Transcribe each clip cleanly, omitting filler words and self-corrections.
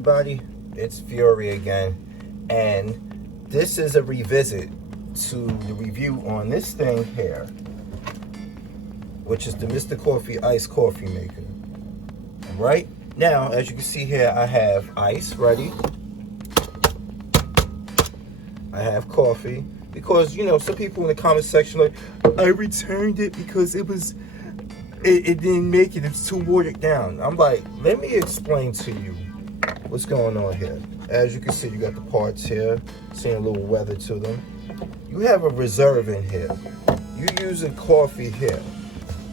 everybody, it's Fury again, and this is a revisit to the review on this thing here, which is the Mr. Coffee Iced Coffee Maker. Right now, as you can see here, I have ice ready. I have coffee, because, you know, some people in the comment section like, I returned it because it didn't make it, it's too watered down. I'm like, let me explain to you what's going on here. As you can see, you got the parts here, seeing a little weather to them. You have a reserve in here. You're using coffee here.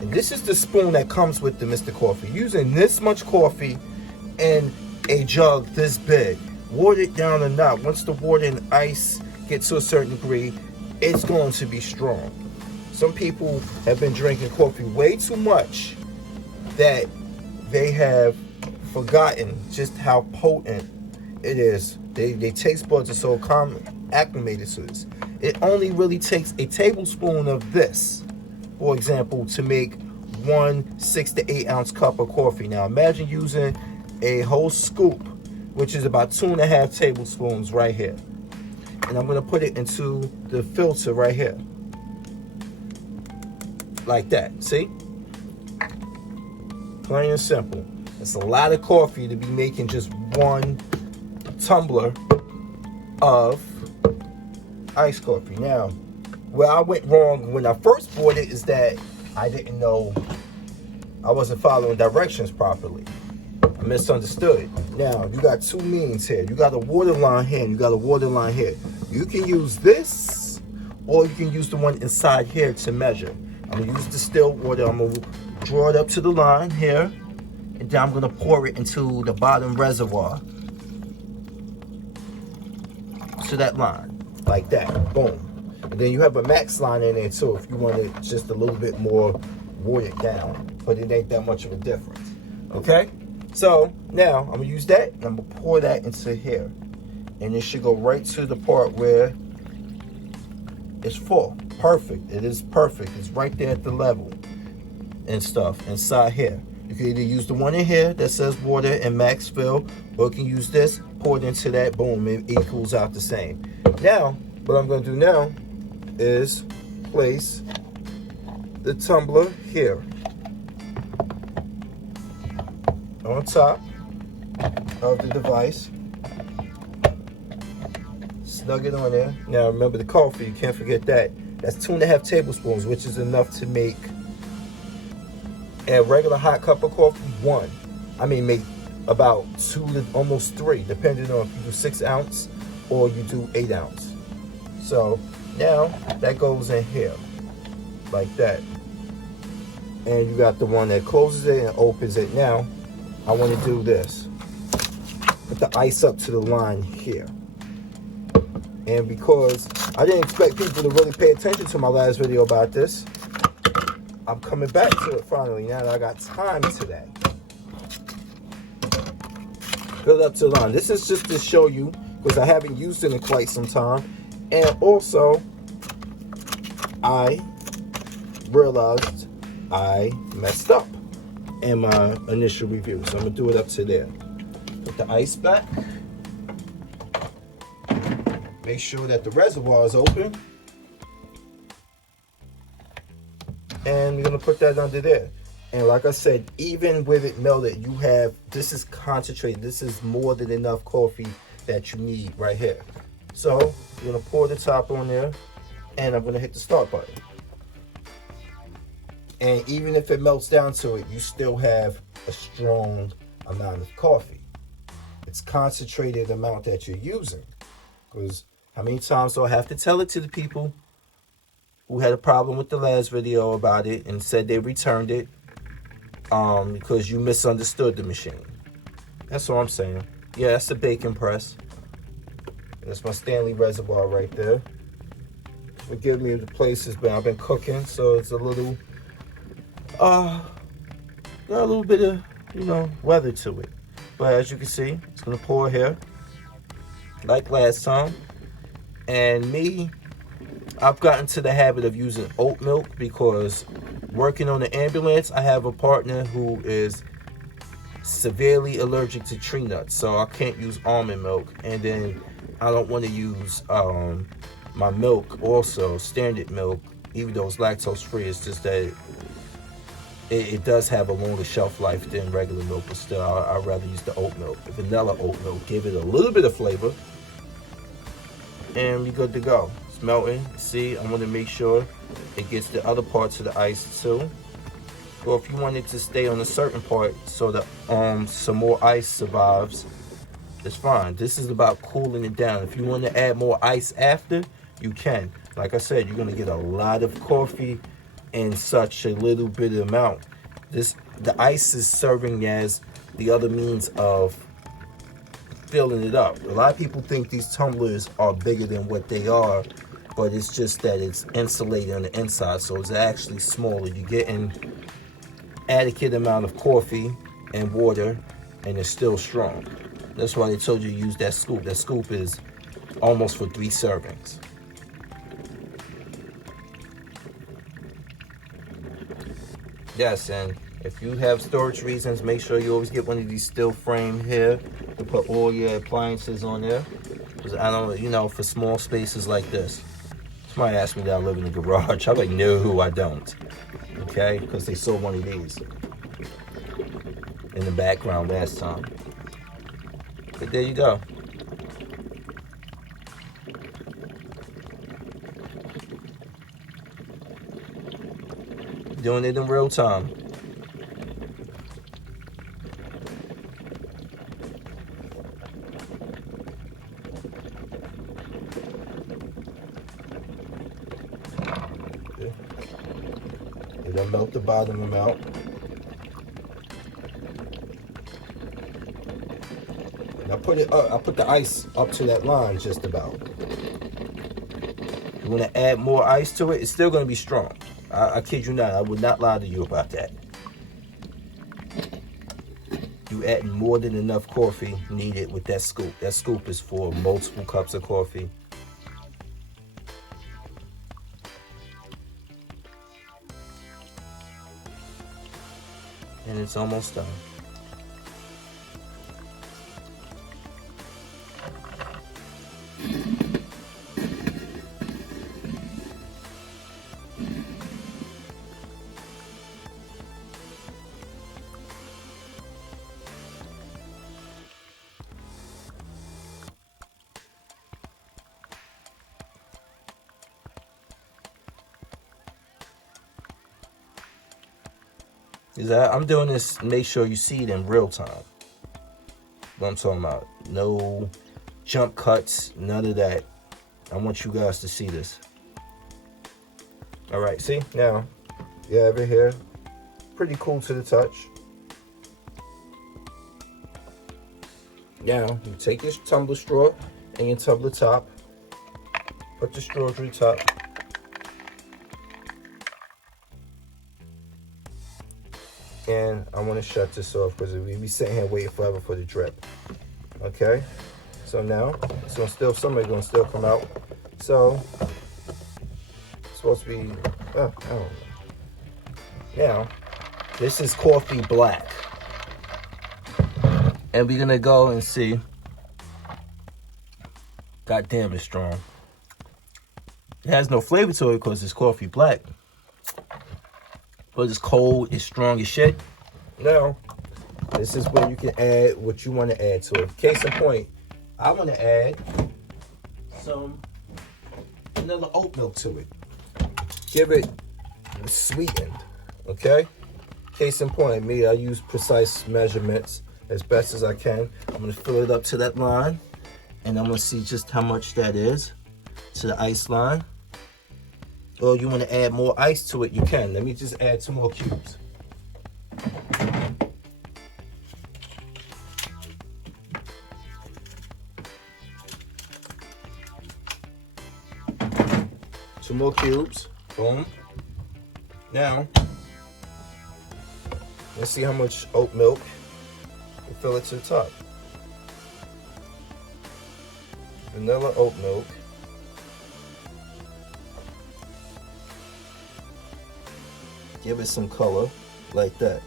And this is the spoon that comes with the Mr. Coffee. Using this much coffee in a jug this big. Water it down or not, once the water and ice get to a certain degree, it's going to be strong. Some people have been drinking coffee way too much that they have forgotten just how potent it is. Their taste buds are so acclimated to this. It only really takes a tablespoon of this, for example, to make 1 6 to 8 ounce cup of coffee. Now imagine using a whole scoop, which is about 2.5 tablespoons right here. And I'm gonna put it into the filter right here. Like that, see? Plain and simple. It's a lot of coffee to be making just 1 tumbler of iced coffee. Now, where I went wrong when I first bought it is that I didn't know, I wasn't following directions properly. I misunderstood. Now, you got 2 means here. You got a water line here and you got a water line here. You can use this, or you can use the one inside here to measure. I'm gonna use distilled water. I'm gonna draw it up to the line here, and then I'm gonna pour it into the bottom reservoir to that line, like that, boom. And then you have a max line in there too if you want it just a little bit more watered down, but it ain't that much of a difference, okay? So now I'm gonna use that and I'm gonna pour that into here, and it should go right to the part where it's full. Perfect. It is perfect. It's right there at the level and stuff inside here. You can either use the one in here that says water and max fill, or you can use this, pour it into that, boom, it equals out the same. Now, what I'm going to do now is place the tumbler here on top of the device. Snug it on there. Now remember the coffee, you can't forget that. That's 2.5 tablespoons, which is enough to make a regular hot cup of coffee 1. I mean, make about 2 to almost 3, depending on if you do 6 ounce or you do 8 ounce. So now that goes in here, like that. And you got the one that closes it and opens it. Now, I want to do this. Put the ice up to the line here. And because I didn't expect people to really pay attention to my last video about this, I'm coming back to it finally now that I got time to that. Fill it up to the line. This is just to show you, because I haven't used it in quite some time. And also, I realized I messed up in my initial review. So I'm going to do it up to there. Put the ice back. Make sure that the reservoir is open. And we're gonna put that under there. And like I said, even with it melted, you have, this is concentrated. This is more than enough coffee that you need right here. So we're gonna pour the top on there, and I'm gonna hit the start button. And even if it melts down to it, you still have a strong amount of coffee. It's concentrated amount that you're using. Because how many times do I have to tell it to the people who had a problem with the last video about it and said they returned it because you misunderstood the machine? That's what I'm saying. Yeah, that's the bacon press. That's my Stanley reservoir right there. Forgive me the places, but I've been cooking, so it's a little, got a little bit of, you know, weather to it. But as you can see, it's gonna pour here, like last time. And me, I've gotten to the habit of using oat milk because working on the ambulance, I have a partner who is severely allergic to tree nuts, so I can't use almond milk. And then I don't want to use my milk, also standard milk, even though it's lactose free. It's just that it does have a longer shelf life than regular milk, but still I'd rather use the oat milk, the vanilla oat milk. Give it a little bit of flavor, and we're good to go. It's melting. See, I want to make sure it gets the other parts of the ice too. Or if you want it to stay on a certain part so that some more ice survives, it's fine. This is about cooling it down. If you want to add more ice after, you can. Like I said, you're gonna get a lot of coffee in such a little bit of amount. The ice is serving as the other means of filling it up. A lot of people think these tumblers are bigger than what they are, but it's just that it's insulated on the inside, so it's actually smaller. You're getting adequate amount of coffee and water, and it's still strong. That's why they told you to use that scoop. That scoop is almost for 3 servings. Yes, and if you have storage reasons, make sure you always get one of these steel frame here to put all your appliances on there. Because I don't, for small spaces like this. Somebody asked me that I live in a garage. I'm like, no, I don't. Okay, because they saw one of these in the background last time. But there you go. Doing it in real time. It'll melt the bottom of them out. And I put the ice up to that line just about. You want to add more ice to it, it's still going to be strong. I kid you not, I would not lie to you about that. You adding more than enough coffee needed with that scoop. That scoop is for multiple cups of coffee. And it's almost done. I'm doing this, make sure you see it in real time. What I'm talking about. No jump cuts, none of that. I want you guys to see this. Alright, see? Now, you have it here. Pretty cool to the touch. Now, you take this tumbler straw and your tumbler top. Put the straw through the top. And I want to shut this off because we be sitting here waiting forever for the drip. Okay, so now it's gonna still, somebody's gonna still come out. So it's supposed to be, I don't know. Now this is coffee black, and we're gonna go and see. God damn, it's strong. It has no flavor to it because it's coffee black. But it's cold, it's strong as shit. Now, this is where you can add what you want to add to it. Case in point, I want to add some vanilla oat milk to it. Give it sweetened, okay? Case in point, me, I use precise measurements as best as I can. I'm going to fill it up to that line, and I'm going to see just how much that is to the ice line. Or you want to add more ice to it, you can. Let me just add 2 more cubes. Two more cubes. Boom. Now, let's see how much oat milk. We'll fill it to the top. Vanilla oat milk. Give it some color, like that.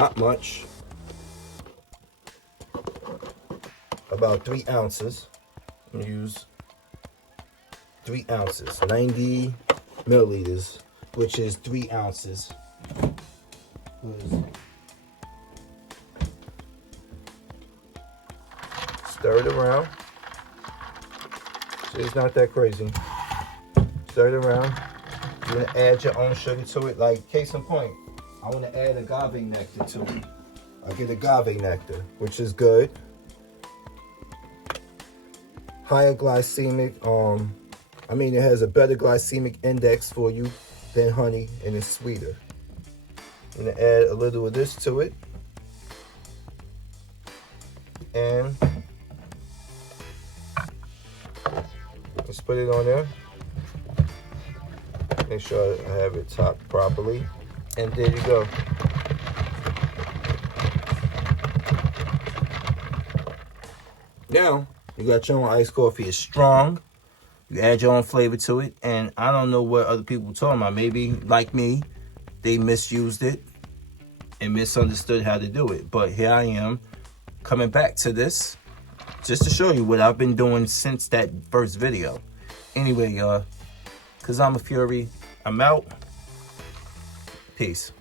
not much. About 3 ounces. I'm gonna use 3 ounces, 90 milliliters, which is 3 ounces. Stir it around. See, it's not that crazy. Stir it around. You're gonna add your own sugar to it. Like, case in point, I want to add agave nectar to it. I get agave nectar, which is good. Higher glycemic, I mean, it has a better glycemic index for you than honey, and it's sweeter. I'm gonna add a little of this to it. And let's put it on there. Make sure I have it topped properly. And there you go. Now, you got your own iced coffee. It's strong. You add your own flavor to it. And I don't know what other people were talking about. Maybe, like me, they misused it and misunderstood how to do it. But here I am, coming back to this, just to show you what I've been doing since that first video. Anyway, y'all, because I'm a Fury, I'm out. Peace.